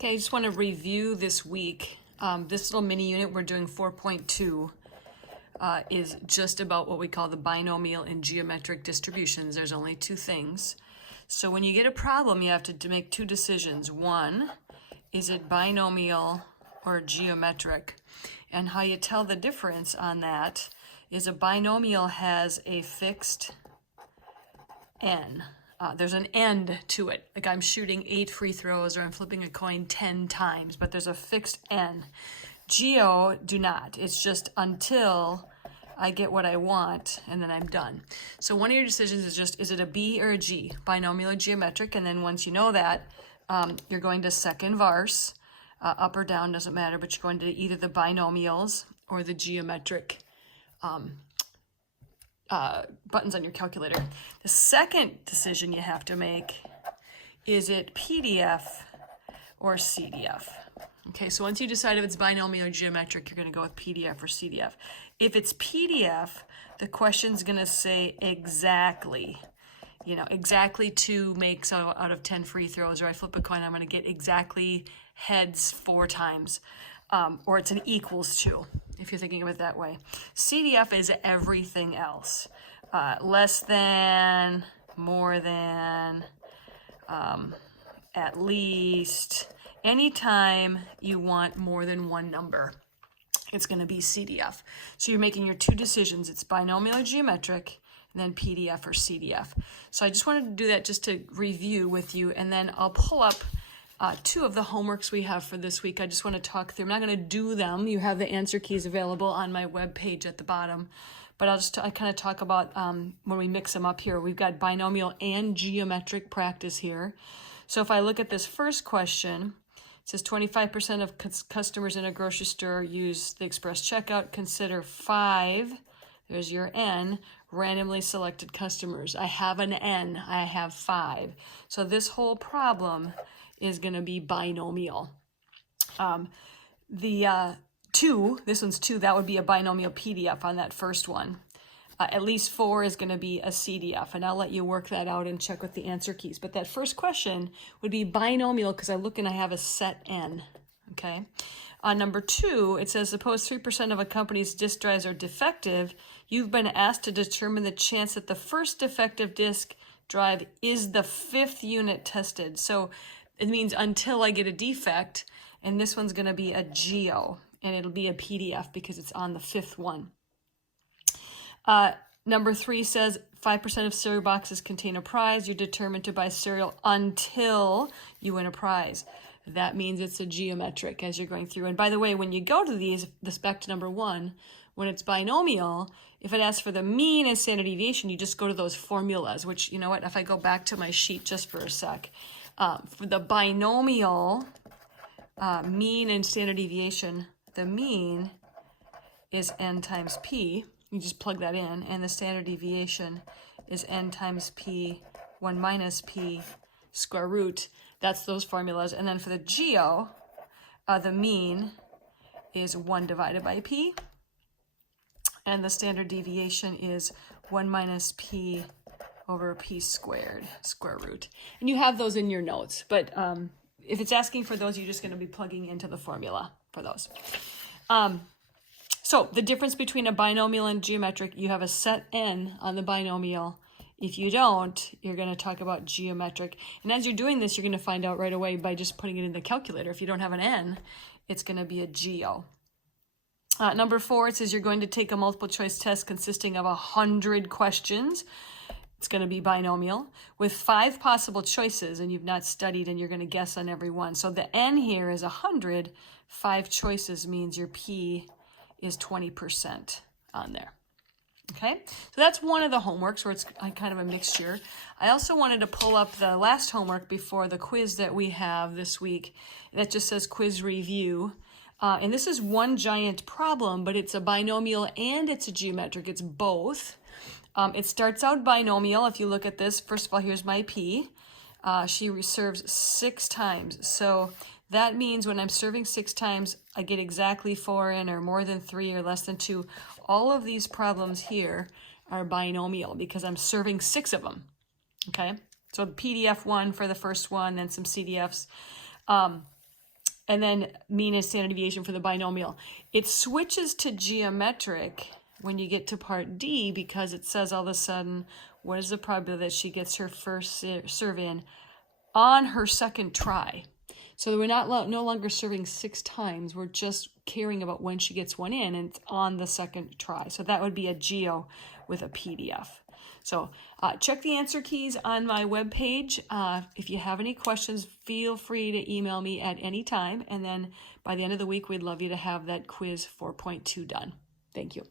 Okay, I just want to review this week. This little mini unit we're doing 4.2 is just about what we call the binomial and geometric distributions. There's only two things. So when you get a problem, you have to make two decisions. One, is it binomial or geometric? And how you tell the difference on that is a binomial has a fixed n. There's an end to it. Like I'm shooting 8 free throws or I'm flipping a coin 10 times, but there's a fixed n. Geo do not. It's just until I get what I want and then I'm done. So one of your decisions is just, is it a B or a G? Binomial or geometric? And then once you know that, you're going to second vars, up or down, doesn't matter, but you're going to either the binomials or the geometric buttons on your calculator. The second decision you have to make, is it PDF or CDF? Okay, so once you decide if it's binomial or geometric, you're going to go with PDF or CDF. If it's PDF, the question's going to say exactly. You know, exactly 2 makes out of 10 free throws, or I flip a coin, I'm going to get exactly heads 4 times, or it's an equals 2, if you're thinking of it that way. CDF is everything else. Less than, more than, at least. Anytime you want more than one number, it's going to be CDF. So you're making your two decisions. It's binomial or geometric, and then PDF or CDF. So I just wanted to do that just to review with you, and then I'll pull up 2 of the homeworks we have for this week. I just want to talk through. I'm not going to do them. You have the answer keys available on my web page at the bottom. But I kind of talk about when we mix them up here. We've got binomial and geometric practice here. So if I look at this first question, it says 25% of customers in a grocery store use the express checkout. Consider 5, there's your N, randomly selected customers. I have an N, I have 5. So this whole problem is going to be binomial. This one's 2, that would be a binomial PDF on that first one. At least 4 is going to be a CDF, and I'll let you work that out and check with the answer keys. But that first question would be binomial because I look and I have a set N, okay? Number 2, it says, suppose 3% of a company's disk drives are defective. You've been asked to determine the chance that the first defective disk drive is the 5th unit tested. So it means until I get a defect, and this one's going to be a geo, and it'll be a PDF because it's on the 5th one. Number 3 says 5% of cereal boxes contain a prize. You're determined to buy cereal until you win a prize. That means it's a geometric as you're going through. And by the way, when you go to this back to number 1, when it's binomial, if it asks for the mean and standard deviation, you just go to those formulas, which, you know what, if I go back to my sheet just for a sec, for the binomial mean and standard deviation, the mean is n times p. You just plug that in, and the standard deviation is n times p, 1 minus p, square root. That's those formulas. And then for the geo, the mean is 1 divided by p, and the standard deviation is 1 minus p over p squared, square root. And you have those in your notes, but if it's asking for those, you're just going to be plugging into the formula for those. So the difference between a binomial and geometric, you have a set N on the binomial. If you don't, you're going to talk about geometric. And as you're doing this, you're going to find out right away by just putting it in the calculator. If you don't have an N, it's going to be a geo. Number 4, it says you're going to take a multiple choice test consisting of 100 questions. It's going to be binomial with 5 possible choices, and you've not studied and you're going to guess on every one. So the N here is 100. 5 choices means your P is 20% on there. Okay, so that's one of the homeworks where it's kind of a mixture. I also wanted to pull up the last homework before the quiz that we have this week. That just says quiz review. And this is one giant problem, but it's a binomial and it's a geometric. It's both. It starts out binomial. If you look at this, first of all, here's my P. She serves 6 times. So that means when I'm serving 6 times, I get exactly 4 in, or more than 3, or less than 2. All of these problems here are binomial because I'm serving 6 of them. Okay, so PDF 1 for the first one, then some CDFs. and then mean and standard deviation for the binomial. It switches to geometric when you get to part D, because it says all of a sudden, what is the probability that she gets her first serve in on her second try? So we're no longer serving 6 times. We're just caring about when she gets one in, and it's on the second try. So that would be a geo with a PDF. So check the answer keys on my webpage. If you have any questions, feel free to email me at any time. And then by the end of the week, we'd love you to have that quiz 4.2 done. Thank you.